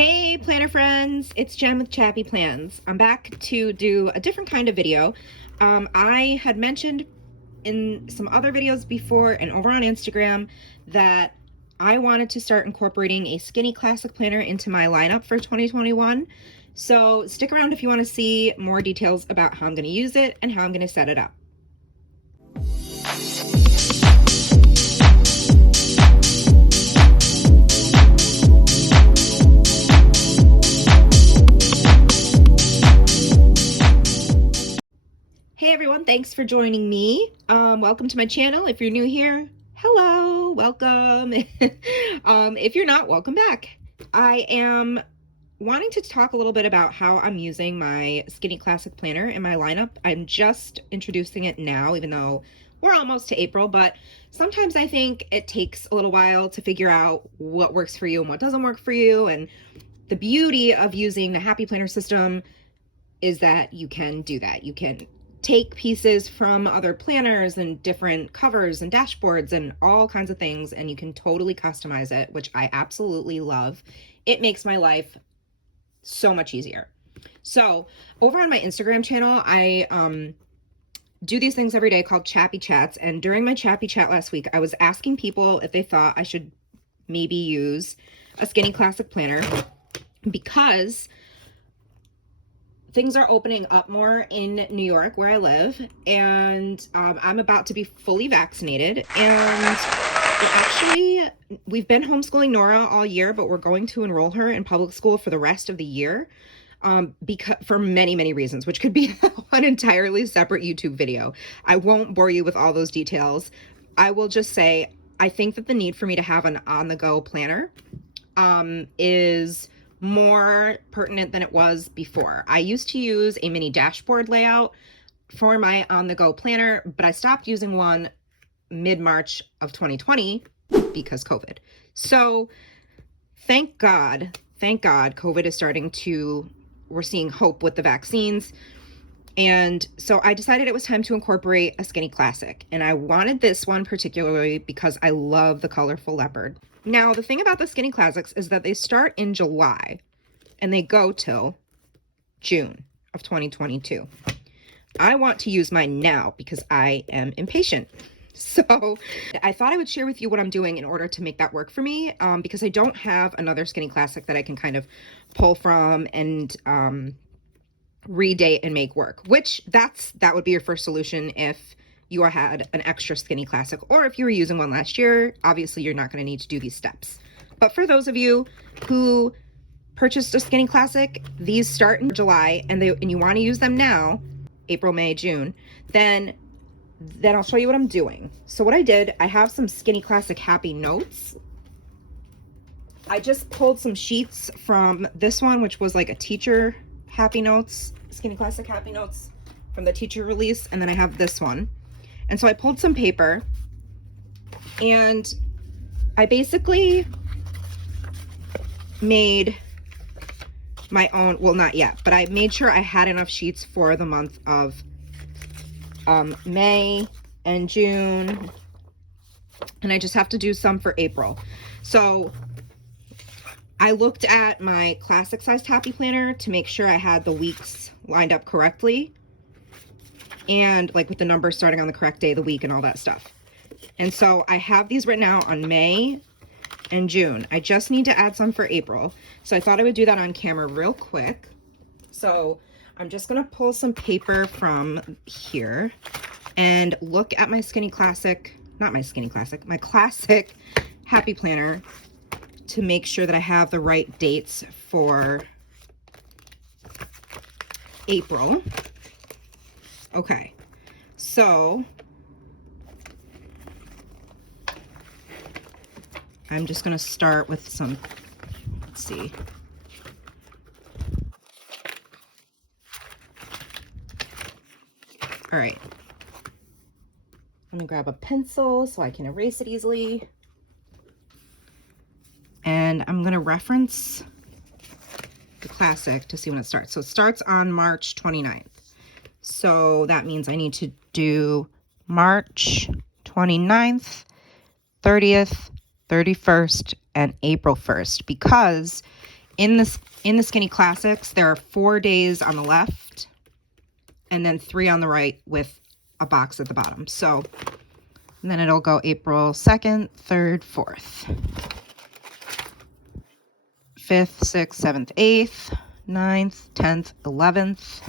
Hey planner friends, it's Jen with Chappy Plans. I'm back to do a different kind of video. I had mentioned in some other videos before and over on Instagram that I wanted to start incorporating a skinny classic planner into my lineup for 2021. So stick around if you want to see more details about how I'm going to use it and how I'm going to set it up. Hey everyone, thanks for joining me. Welcome to my channel. If you're new here, hello, welcome. If you're not, welcome back. I am wanting to talk a little bit about how I'm using my Skinny Classic Planner in my lineup. I'm just introducing it now, even though we're almost to April, but sometimes I think it takes a little while to figure out what works for you and what doesn't work for you. And the beauty of using the Happy Planner system is that you can do that. You can take pieces from other planners and different covers and dashboards and all kinds of things, and you can totally customize it, which I absolutely love. It makes my life so much easier. So over on my Instagram channel, I do these things every day called Chappy Chats, and during my Chappy Chat last week, I was asking people if they thought I should maybe use a Skinny Classic planner because things are opening up more in New York where I live, and I'm about to be fully vaccinated. And actually, we've been homeschooling Nora all year, but we're going to enroll her in public school for the rest of the year because for many reasons, which could be an entirely separate YouTube video. I won't bore you with all those details. I will just say I think that the need for me to have an on-the-go planner is more pertinent than it was before. I used to use a mini dashboard layout for my on-the-go planner, but I stopped using one mid-March of 2020 because COVID. So thank God COVID is starting to, we're seeing hope with the vaccines. And so I decided it was time to incorporate a Skinny Classic. And I wanted this one particularly because I love the colorful leopard. Now, the thing about the Skinny Classics is that they start in July and they go till June of 2022. I want to use mine now because I am impatient. So I thought I would share with you what I'm doing in order to make that work for me, because I don't have another Skinny Classic that I can kind of pull from and redate and make work, which that would be your first solution if you had an extra Skinny Classic, or if you were using one last year. Obviously you're not going to need to do these steps. But for those of you who purchased a Skinny Classic, these start in July and you want to use them now, April, May, June, then I'll show you what I'm doing. So what I did, I have some Skinny Classic Happy Notes. I just pulled some sheets from this one, which was like a teacher Happy Notes, Skinny Classic Happy Notes from the teacher release, and then I have this one. And so I pulled some paper and I basically made my own, well, not yet, but I made sure I had enough sheets for the month of May and June, and I just have to do some for April. So I looked at my classic sized Happy Planner to make sure I had the weeks lined up correctly, and like with the numbers starting on the correct day of the week and all that stuff. And so I have these written out on May and June. I just need to add some for April. So I thought I would do that on camera real quick. So I'm just gonna pull some paper from here and look at my Skinny Classic, not my Skinny Classic, my classic Happy Planner to make sure that I have the right dates for April. Okay, so I'm just going to start with some, let's see. All right, let me grab a pencil so I can erase it easily. And I'm going to reference the classic to see when it starts. So it starts on March 29th. So that means I need to do March 29th, 30th, 31st, and April 1st, because in the Skinny Classics, there are 4 days on the left and then 3 on the right with a box at the bottom. So and then it'll go April 2nd, 3rd, 4th, 5th, 6th, 7th, 8th, 9th, 10th, 11th,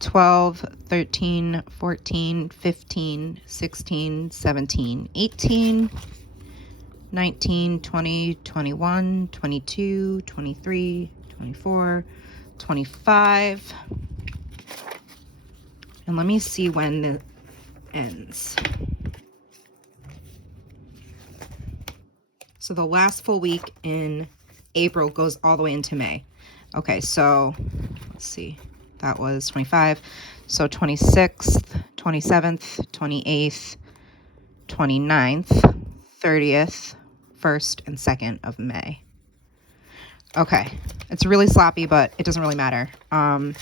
12, 13, 14, 15, 16, 17, 18, 19, 20, 21, 22, 23, 24, 25. And let me see when it ends. So the last full week in April goes all the way into May. Okay, so let's see. That was 25. So 26th, 27th, 28th, 29th, 30th, 1st, and 2nd of May. Okay, it's really sloppy, but it doesn't really matter. What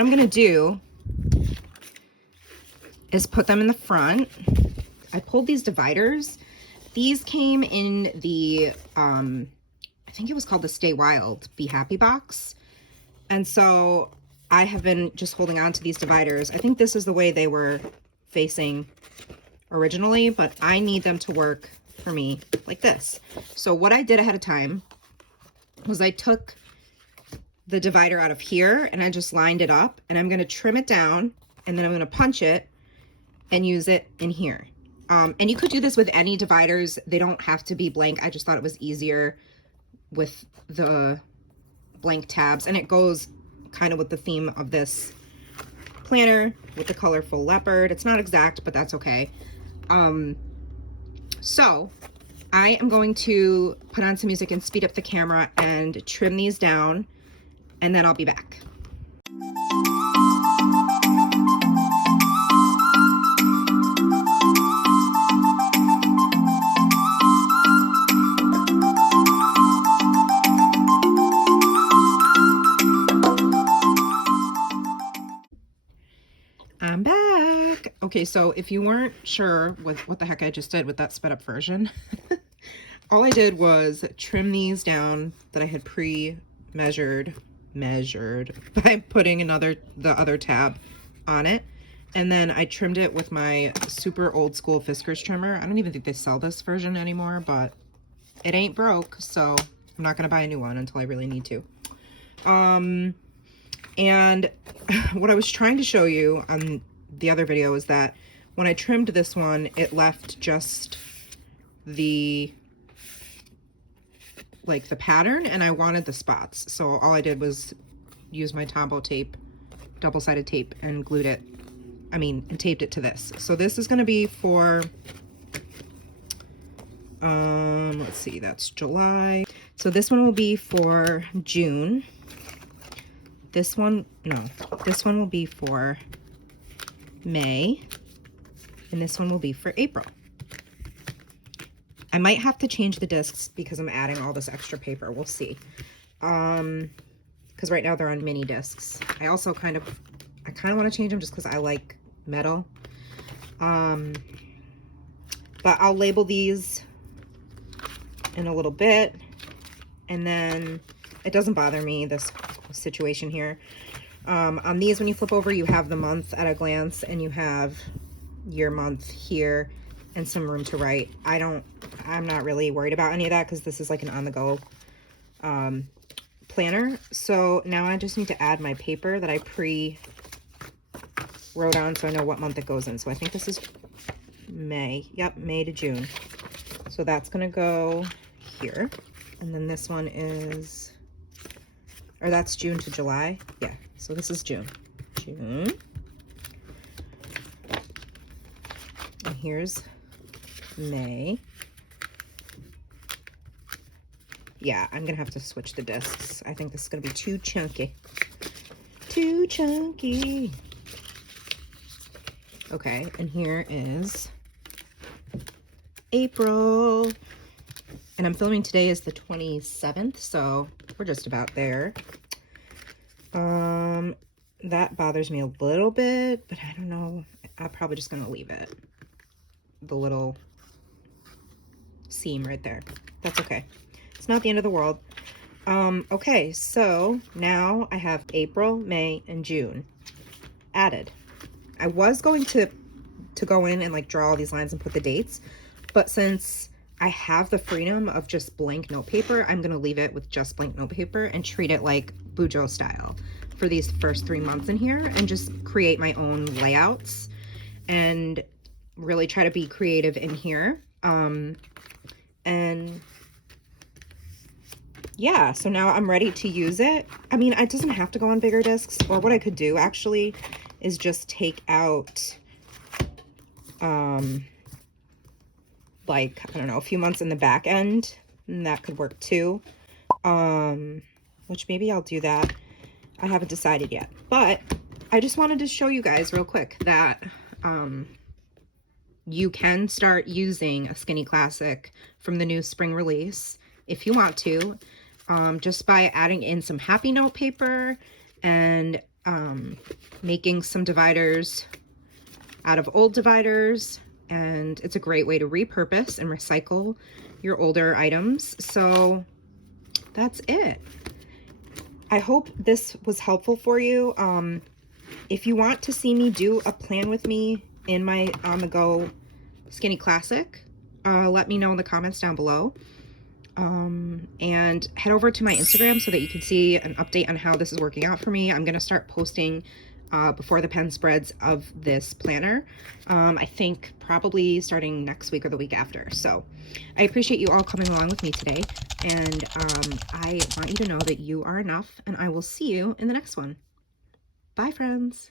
I'm gonna do is put them in the front. I pulled these dividers. These came in the, I think it was called the Stay Wild, Be Happy box. And so I have been just holding on to these dividers. I think this is the way they were facing originally, but I need them to work for me like this. So what I did ahead of time was I took the divider out of here and I just lined it up, and I'm going to trim it down, and then I'm going to punch it and use it in here. And you could do this with any dividers. They don't have to be blank. I just thought it was easier with the blank tabs, and it goes kind of with the theme of this planner with the colorful leopard. It's not exact, but that's okay. So I am going to put on some music and speed up the camera and trim these down, and then I'll be back. I'm back. Okay, so if you weren't sure with what the heck I just did with that sped up version, all I did was trim these down that I had measured by putting the other tab on it, and then I trimmed it with my super old school Fiskars trimmer. I don't even think they sell this version anymore, but it ain't broke, so I'm not gonna buy a new one until I really need to. And what I was trying to show you on the other video is that when I trimmed this one, it left just the pattern, and I wanted the spots. So all I did was use my Tombow tape, double-sided tape, and and taped it to this. So this is going to be for, let's see, that's July. So this one will be for June. This one will be for May, and this one will be for April. I might have to change the discs because I'm adding all this extra paper. We'll see. Because right now they're on mini discs. I also kind of want to change them just because I like metal. But I'll label these in a little bit, and then it doesn't bother me, this situation here. On these, when you flip over, you have the month at a glance, and you have your month here and some room to write. I'm not really worried about any of that because this is like an on-the-go planner. So now I just need to add my paper that I wrote on so I know what month it goes in. So I think this is May. Yep, May to June. So that's gonna go here. And then this one is, or that's June to July. Yeah, so this is June. And here's May. Yeah, I'm gonna have to switch the discs. I think this is gonna be too chunky. Too chunky. Okay, and here is April. And I'm filming today is the 27th, so we're just about there. That bothers me a little bit, but I don't know. I'm probably just gonna leave it. The little seam right there. That's okay. It's not the end of the world. Okay, so now I have April, May, and June added. I was going to go in and like draw all these lines and put the dates, but since I have the freedom of just blank note paper, I'm gonna leave it with just blank note paper and treat it like Bujo style for these first 3 months in here, and just create my own layouts and really try to be creative in here. And yeah, so now I'm ready to use it. I mean, it doesn't have to go on bigger discs, or what I could do actually is just take out like, I don't know, a few months in the back end, and that could work too. Which maybe I'll do that. I haven't decided yet, but I just wanted to show you guys real quick that you can start using a Skinny Classic from the new spring release if you want to, just by adding in some happy note paper and making some dividers out of old dividers. And it's a great way to repurpose and recycle your older items. So that's it. I hope this was helpful for you. If you want to see me do a plan with me in my on-the-go Skinny Classic, let me know in the comments down below. And head over to my Instagram so that you can see an update on how this is working out for me. I'm going to start posting before the pen spreads of this planner. I think probably starting next week or the week after. So I appreciate you all coming along with me today. And I want you to know that you are enough, and I will see you in the next one. Bye, friends.